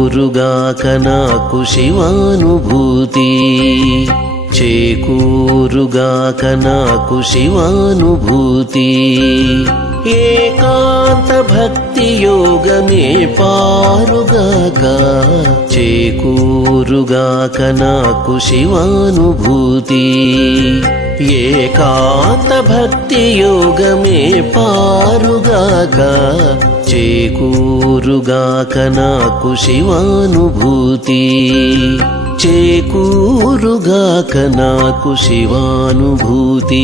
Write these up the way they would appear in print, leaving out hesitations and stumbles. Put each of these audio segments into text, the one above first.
చేకూరుగాక నాకు శివానుభూతి చేకూరుగాక నాకు శివానుభూతి ఏకాంత భక్తి యోగమే పారుగాక చేకూరుగాక నాకు శివానుభూతి ఏకాంత భక్తి యోగమే పారుగాక చేకూరుగాక నాకు శివానుభూతి చేకూరుగాక నాకు శివానుభూతి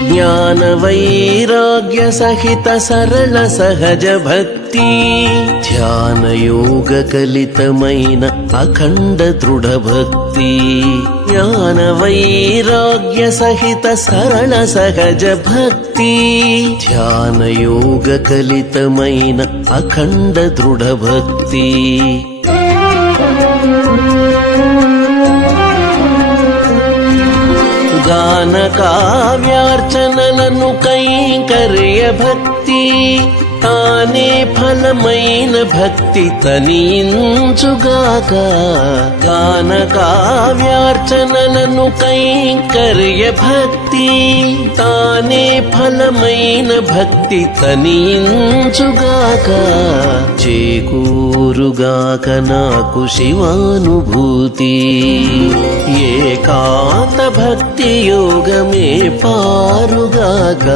జ్ఞాన వైరాగ్య సహిత సరళ సహజ భక్తి ధ్యాన యోగ కలితమైన అఖండ దృఢ భక్తి జ్ఞాన వైరాగ్య సహిత సరళ సహజ భక్తి ధ్యాన యోగ కలితమైన అఖండ దృఢ భక్తి గాన కావ్యార్చనలను కైంకర్య భక్తి తానే ఫలమైన భక్తి తనించుగాక గాన కావ్యార్చనలను కైంకర్య భక్తి తానే ఫలమైన భక్తి తనించుగాక చేకూరుగాక నాకు శివానుభూతి ఏకాంత భక్తి యోగమే పారుగాక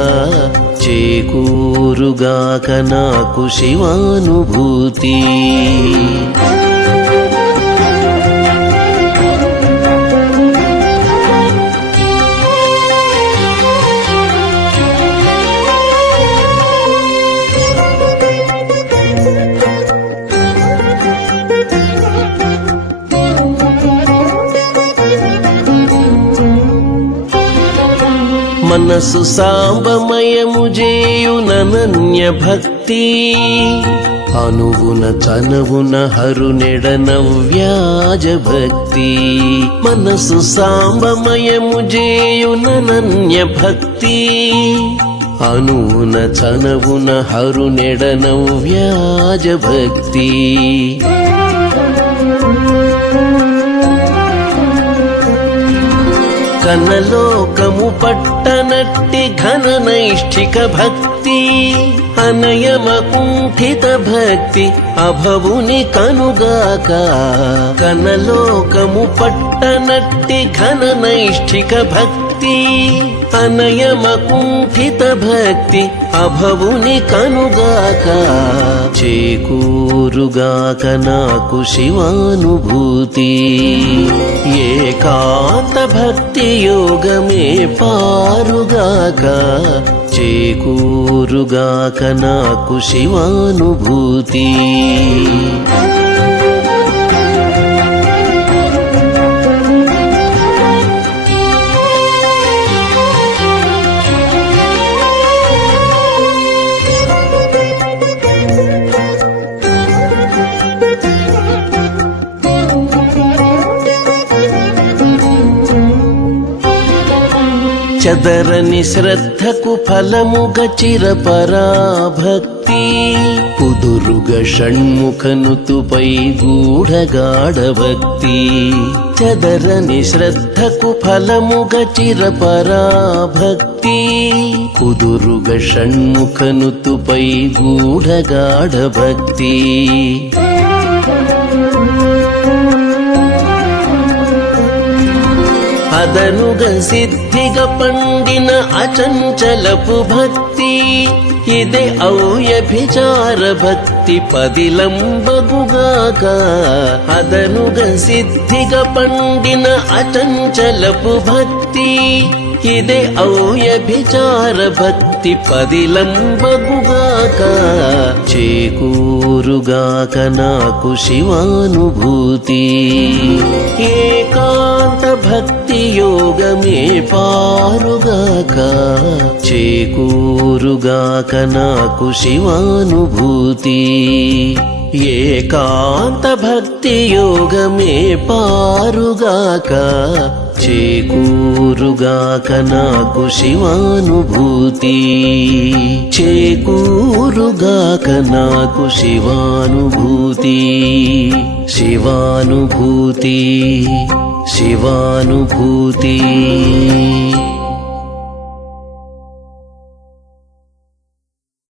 చేకూరుగాక నాకు శివానుభూతి మనసు సాంబమయము చేయుననన్య భక్తి అనువున చనువున హరునెడన వ్యాజ భక్తి మనసు సాంబమయము చేయుననన్య భక్తి అనువున చనువున హరునెడన వ్యాజ భక్తి కనలోకము పట్టనట్టి ఘన నైష్ఠిక భక్తి అనయమ కుంఠిత భక్తి అభవుని కనుగాక కనలోకము పట్టనట్టి ఘన నైష్ఠిక భక్తి అనయమ కుంఠిత భక్తి అభవుని కనుగాక చేకూరుగాక నాకు శివానుభూతి ఏకాంత భక్తి యోగమే పారుగాక చేకూరుగాక నాకు శివానుభూతి చదరని శ్రద్ధకు ఫలముగ చిరపరాభక్తి కుదురుగ షణ్ముఖనుతుపై గూఢగాఢ భక్తి చదరని శ్రద్ధకు ఫలముగ చిరపరాభక్తి కుదురుగ షణ్ముఖనుతుపై గూఢగాఢ భక్తి అదనుగ సిద్ధిగ పండిన అచంచలపు భక్తి ఇదే ఔయభిచార భక్తి పదిలంబగుగాక అదనుగ సిద్ధిగ పండిన అచంచలపు భక్తి ఇదే ఔయభిచార భక్తి పదిలంబగుగాక చేకూరుగాక నాకు శివానుభూతి ఏకాంత భక్తి భక్తి యోగమే పారుగాక చేకూరుగాక నాకు శివానుభూతి ఏకాంత భక్తి యోగమే పారుగాక చేకూరుగాక నాకు శివానుభూతి చేకూరుగాక నాకు శివానుభూతి శివానుభూతి శివానుభూతి